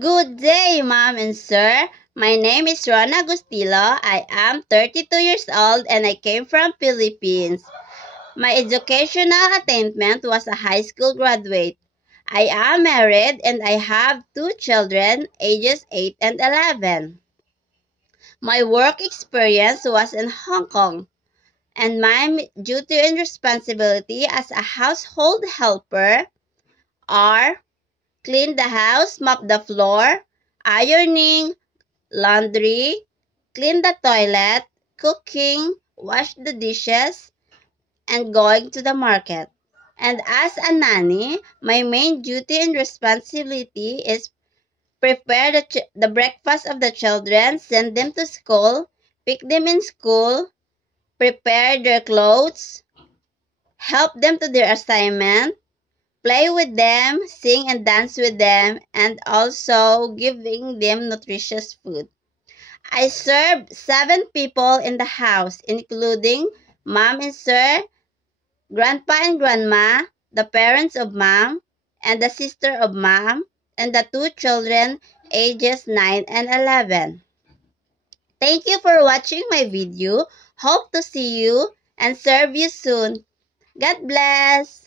Good day, Mom and Sir. My name is Rona Agustilo. I am 32 years old and I came from Philippines. My educational attainment was a high school graduate. I am married and I have two children, ages 8 and 11. My work experience was in Hong Kong, and my duty and responsibility as a household helper are clean the house, mop the floor, ironing, laundry, clean the toilet, cooking, wash the dishes, and going to the market. And as a nanny, my main duty and responsibility is prepare the breakfast of the children, send them to school, pick them in school, prepare their clothes, help them to their assignment, play with them, sing and dance with them, and also giving them nutritious food. I serve 7 people in the house, including mom and sir, grandpa and grandma, the parents of mom, and the sister of mom, and the two children ages 9 and 11. Thank you for watching my video. Hope to see you and serve you soon. God bless.